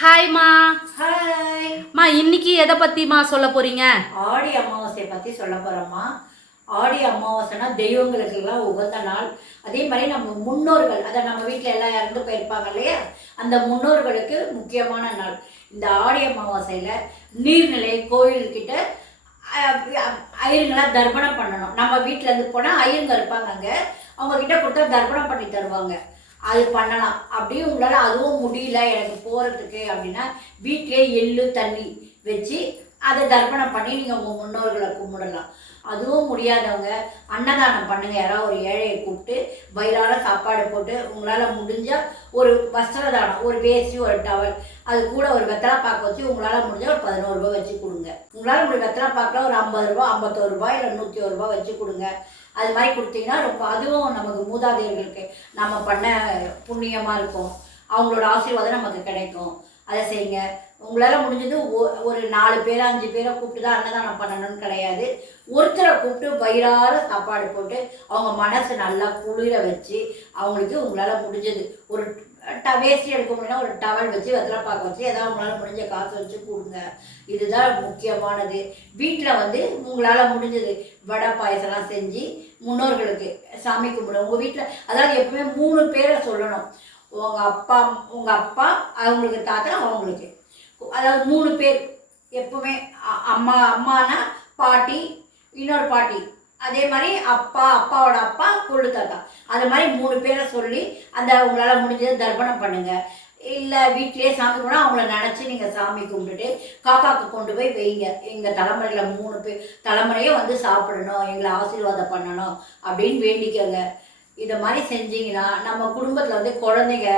ஹாய்மா. Hi மா, இன்னைக்கு எதை பத்திமா சொல்ல போறீங்க? ஆடி அமாவாசையை பற்றி சொல்ல போகிறோம்மா. ஆடி அமாவாசைனா தெய்வங்களுக்கெல்லாம் உகந்த நாள். அதே மாதிரி நம்ம முன்னோர்கள், அதை நம்ம வீட்டில் எல்லாம் இறந்து போயிருப்பாங்க இல்லையா, அந்த முன்னோர்களுக்கு முக்கியமான நாள். இந்த ஆடி அமாவாசையில் நீர்நிலை கோயில்கிட்ட ஐயருங்களாம் தர்ப்பணம் பண்ணணும். நம்ம வீட்டிலேருந்து போனால் ஐயருங்க இருப்பாங்க, அங்கே அவங்கக்கிட்ட கொடுத்தா தர்ப்பணம் பண்ணி தருவாங்க. அது பண்ணலாம். அப்படியே உங்களால் அதுவும் முடியல எனக்கு போகிறதுக்கு அப்படின்னா, வீட்டிலே எள்ளு தண்ணி வச்சு அதை தர்ப்பணம் பண்ணி நீங்கள் உங்கள் முன்னோர்களை கும்பிடலாம். அதுவும் முடியாதவங்க அன்னதானம் பண்ணுங்கள். யாராவது ஒரு ஏழையை கூப்பிட்டு வயிறார சாப்பாடு போட்டு உங்களால் முடிஞ்சால் ஒரு வஸ்திரதானம், ஒரு வேஷ்டி, ஒரு டவல், அது கூட ஒரு வெத்தலை பாக்கு வச்சு உங்களால் முடிஞ்சால் ஒரு 11 ரூபா வச்சு கொடுங்க. உங்களால் ஒரு வெத்தலை பாக்கில் ஒரு 50 ரூபா, 51 ரூபாய், இல்லை 101 ரூபா வச்சு கொடுங்க. அது மாதிரி கொடுத்தீங்கன்னா ரொம்ப அதுவும் நமக்கு மூதாதையர்களுக்கு நம்ம பண்ண புண்ணியமாக இருக்கும். அவங்களோட ஆசீர்வாதம் நமக்கு கிடைக்கும். அதை செய்யுங்க. உங்களால் முடிஞ்சது ஒரு 4 பேரை 5 பேரை கூப்பிட்டு தான் அன்னதானம் பண்ணணும்னு கிடையாது. ஒருத்தரை கூப்பிட்டு வயிறார சாப்பாடு போட்டு அவங்க மனசு நல்லா குளிர வச்சு அவங்களுக்கு உங்களால் முடிஞ்சது ஒரு வேஷ்டி எடுக்க முடியும்னா ஒரு டவல் வச்சு வெத்தலை பாக்க வச்சு ஏதாவது உங்களால் முடிஞ்ச காசு வச்சு கொடுங்க. இதுதான் முக்கியமானது. வீட்டில் உங்களால் முடிஞ்சது வடை பாயசம்லாம் செஞ்சு முன்னோர்களுக்கு சாமி கும்பிடும். உங்கள் வீட்டில் அதாவது எப்பவுமே 3 பேரை சொல்லணும். உங்கள் அப்பா அவங்களுக்கு தாத்தா அவங்களுக்கு, அதாவது 3 பேர் எப்பவுமே. அம்மானா பாட்டி, இன்னொரு பாட்டி, அதே மாதிரி அப்பாவோட அப்பா, கொள்ளு தாத்தா, அது மாதிரி 3 பேரை சொல்லி அந்த உங்களால் முடிஞ்சதை தர்ப்பணம் பண்ணுங்கள். இல்லை வீட்டிலே சாமி கும்பிடா அவங்கள நினச்சி நீங்கள் சாமி கும்பிட்டுட்டு காக்காவுக்கு கொண்டு போய் வைங்க. எங்கள் தலைமுறையில் 3 பேர் தலைமுறையும் சாப்பிடணும், எங்களை ஆசீர்வாதம் பண்ணணும் அப்படின்னு வேண்டிக்கங்க. இதை மாதிரி செஞ்சிங்கன்னா நம்ம குடும்பத்தில் குழந்தைங்க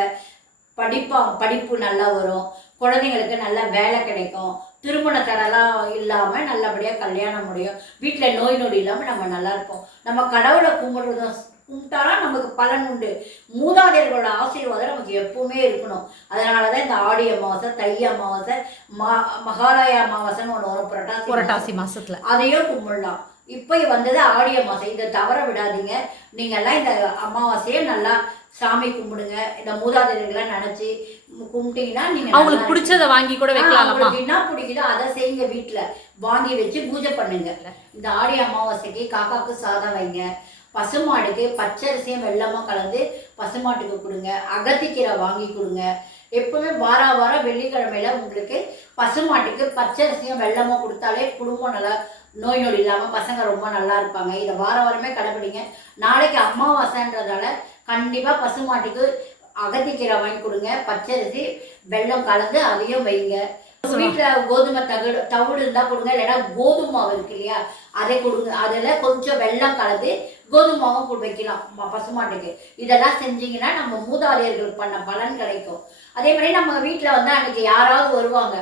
படிப்பு நல்லா வரும், குழந்தைங்களுக்கு நல்ல வேலை கிடைக்கும், திருமண தடலாம் இல்லாமல் நல்லபடியாக கல்யாணம் முடியும், வீட்டில் நோய் நொடி இல்லாமல் நம்ம நல்லா இருப்போம். நம்ம கடவுளை கும்பிட்டாலும் நமக்கு பலன் உண்டு. மூதாதையர்களோட ஆசீர்வாதம் நமக்கு எப்பவுமே இருக்கணும். அதனால தான் இந்த ஆடி அமாவாசை, தை அமாவாசை, மகாலய அமாவாசைன்னு ஒன்று வரும் புரட்டாசி மாசத்துல, அதையும் கும்பிடலாம். இப்போ வந்தது ஆடி அமாவாசை, இதை தவற விடாதீங்க. நீங்கள்லாம் இந்த அமாவாசையை நல்லா சாமி கும்பிடுங்க. இந்த மூதாதையர்களை நினச்சி கும்பிட்டீங்கன்னா நீங்கள் அவங்களுக்கு பிடிச்சதை வாங்கி கூட வைக்கலாம். அவங்களுக்கு என்ன பிடிக்குதோ அதை செய்யுங்க. வீட்டில் வாங்கி வச்சு பூஜை பண்ணுங்க. இந்த ஆடி அமாவாசைக்கு காக்காவுக்கு சாதம் வைங்க. பசுமாட்டுக்கு பச்சரிசியும் வெல்லமாக கலந்து பசுமாட்டுக்கு கொடுங்க. அகத்திக்கீரை வாங்கி கொடுங்க. எப்பவுமே வாரம் வெள்ளிக்கிழமையில உங்களுக்கு பசுமாட்டுக்கு பச்சரிசியும் வெல்லமும் கொடுத்தாலே குடும்பம் நல்லா நோய் நொடி இல்லாமல் பசங்க ரொம்ப நல்லா இருப்பாங்க. இதை வாரமே கடைபிடிங்க. நாளைக்கு அமாவாசைன்றதால கண்டிப்பாக பசுமாட்டுக்கு அகத்திக்கீரை வாங்கி கொடுங்க. பச்சரிசி வெல்லம் கலந்து அதையும் வைங்க. வீட்டில் கோதுமை தவிடு இருந்தால் கொடுங்க, இல்லைன்னா கோதுமை மாவு இருக்கு இல்லையா, அதை கொடுங்க. அதில் கொஞ்சம் வெல்லம் கலந்து கோதுமாவும் வைக்கலாம் பசுமாட்டுக்கு. இதெல்லாம் செஞ்சீங்கன்னா நம்ம மூதாதையர்களுக்கு பண்ண பலன் கிடைக்கும். அதே மாதிரி நம்ம வீட்டில் அன்னைக்கு யாராவது வருவாங்க,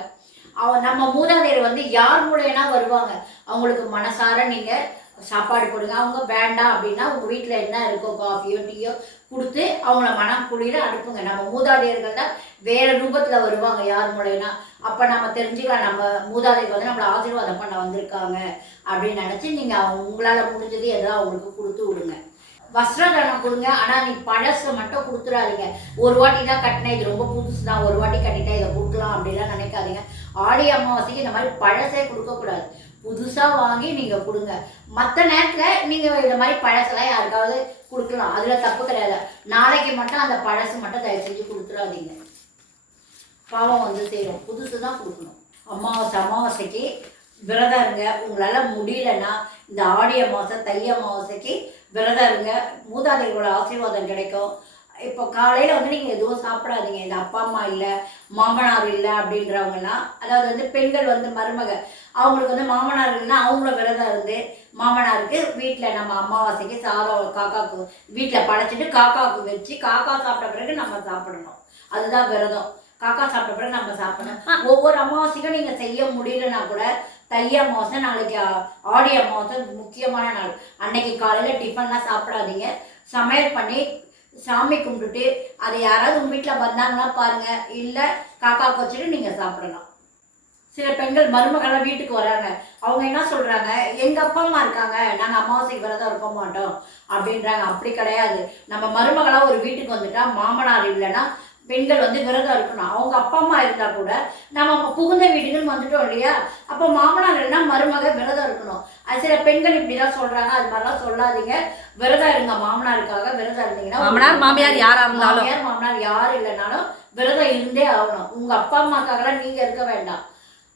நம்ம மூதாதையர் யார் மூலையனா வருவாங்க, அவங்களுக்கு மனசார நீங்கள் சாப்பாடு கொடுங்க. அவங்க வேண்டாம் அப்படின்னா உங்கள் வீட்டில் என்ன இருக்கோ காஃபியோ டீயோ கொடுத்து அவங்கள மனம் குளிர அனுப்புங்க. நம்ம மூதாதையர்கள் தான் வேறு ரூபத்தில் வருவாங்க யார் மூலைனா. அப்போ நம்ம தெரிஞ்சுக்கலாம் நம்ம மூதாதையர்கள் நம்மளை ஆசீர்வாதம் பண்ண வந்திருக்காங்க அப்படின்னு நினச்சி நீங்கள் உங்களால் முடிஞ்சது எதாவது அவங்களுக்கு கொடுத்து விடுங்க. வஸ்திரதானம் கொடுங்க. ஆனால் நீ பழசை மட்டும் கொடுத்துடாதீங்க. ஒரு வாட்டி தான் கட்டினேன், இது ரொம்ப புதுசு தான், ஒரு வாட்டி கட்டிட்டேன் இதை கொடுக்கலாம் அப்படிலாம் நினைக்காதீங்க. ஆடி அமாவாசைக்கு இந்த மாதிரி பழசே கொடுக்கக்கூடாது. புதுசாக வாங்கி நீங்கள் கொடுங்க. மற்ற நேரத்தில் நீங்கள் இந்த மாதிரி பழசெல்லாம் யாருக்காவது கொடுக்கலாம், அதில் தப்பு கிடையாது. நாளைக்கு மட்டும் அந்த பழசு மட்டும் தயவு செஞ்சு கொடுத்துடாதீங்க. பாவம் செய்யும். புதுசு தான் கொடுக்கணும். அமாவாசைக்கு விரதம் இருங்க. உங்களால் முடியலன்னா இந்த ஆடி அமாவாசை, தை அமாவாசைக்கு விரதம் இருங்க. மூதாதைகளோட ஆசீர்வாதம் கிடைக்கும். இப்போ காலையில் நீங்கள் எதுவும் சாப்பிடாதீங்க. இந்த அப்பா அம்மா இல்லை, மாமனார் இல்லை அப்படின்றவங்கலாம், அதாவது பெண்கள் மருமக அவங்களுக்கு மாமனார் இல்லைன்னா அவங்கள விரதம் இருந்து மாமனாருக்கு வீட்டில் நம்ம அமாவாசைக்கு சாதம் காக்காவுக்கு வீட்டில் படைச்சிட்டு காக்காவுக்கு வச்சு காக்கா சாப்பிட்ட பிறகு நம்ம சாப்பிடணும். அதுதான் விரதம். காக்கா சாப்பிட்ட பிறகு நம்ம சாப்பிடணும். ஒவ்வொரு அமாவாசைக்கும் நீங்கள் செய்ய முடியலன்னா கூட தை அமாவாசை, நாளைக்கு ஆடி அமாவாசை முக்கியமான நாள். அன்னைக்கு காலையில் டிஃபன்லாம் சாப்பிடாதீங்க. சமையல் பண்ணி சாமி கும்பிட்டுட்டு அதை யாராவது உங்கள் வீட்டில் வந்தாங்கன்னா பாருங்கள், இல்லை காக்காவுக்கு வச்சுட்டு நீங்கள் சாப்பிடலாம். சில பெண்கள் மருமகளாக வீட்டுக்கு வராங்க, அவங்க என்ன சொல்கிறாங்க, எங்கள் அப்பா அம்மா இருக்காங்க, நாங்கள் அமாவாசைக்கு விரதம் இருக்க மாட்டோம் அப்படின்றாங்க. அப்படி கிடையாது. நம்ம மருமகளாக ஒரு வீட்டுக்கு வந்துட்டா மாமனார் இல்லைன்னா பெண்கள் வந்து விரதம் இருக்கணும். அவங்க அப்பா அம்மா இருந்தால் கூட நம்ம புகுந்த வீட்டுக்குன்னு வந்துட்டோம் இல்லையா, அப்போ மாமனார் இல்லைன்னா மருமக விரதம் இருக்கணும். அது சில பெண்கள் இப்படி தான் சொல்கிறாங்க, அது மாதிரிலாம் சொல்லாதீங்க. விரதம் இருங்க, மாமனாருக்காக விரதம் இருந்தீங்கன்னா மாமனார் மாமியார் யாரா இருந்தாலும், மாமனார் யார் இல்லைனாலும் விரதம் இருந்தே ஆகணும். உங்கள் அப்பா அம்மாக்காகலாம் நீங்கள் இருக்க வேண்டாம்,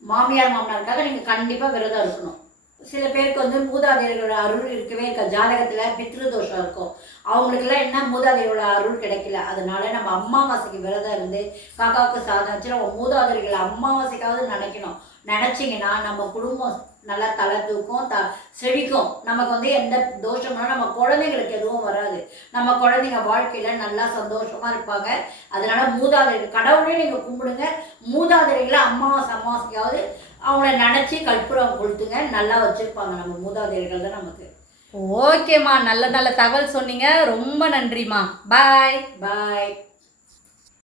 மாமனாருக்காக நீங்கள் கண்டிப்பாக விரதம் இருக்கணும். சில பேருக்கு வந்து மூதாதையர்களோட அருள் இருக்கவே இருக்க, ஜாதகத்தில் பித்ரு தோஷம் இருக்கும், அவங்களுக்கெல்லாம் என்ன மூதாதையரோட அருள் கிடைக்கல. அதனால நம்ம அமாவாசைக்கு விரதம் இருந்து காக்காவுக்கு சாதம் வச்சு நம்ம மூதாதையர்களை அமாவாசைக்காவது நினைக்கணும். நினச்சிங்கன்னா நம்ம குடும்பம் நல்லா தலை தூக்கும், செழிக்கும். நமக்கு வந்து எந்த தோஷம்னா நம்ம குழந்தைங்களுக்கு எதுவும் வராது. நம்ம குழந்தைங்க வாழ்க்கையில் நல்லா சந்தோஷமாக இருப்பாங்க. அதனால மூதாதையர்கள் கடவுளே நீங்கள் கும்பிடுங்க. மூதாதையர்களை அமாவாசைக்காவது அவங்கள நினச்சி கற்பூரம் கொளுத்துங்க, நல்லா வச்சுருப்பாங்க. நம்ம மூதாதையர்கள் தான் நமக்கு. ஓகேம்மா, நல்ல நல்ல தகவல் சொன்னீங்க, ரொம்ப நன்றிம்மா. பாய் பாய்.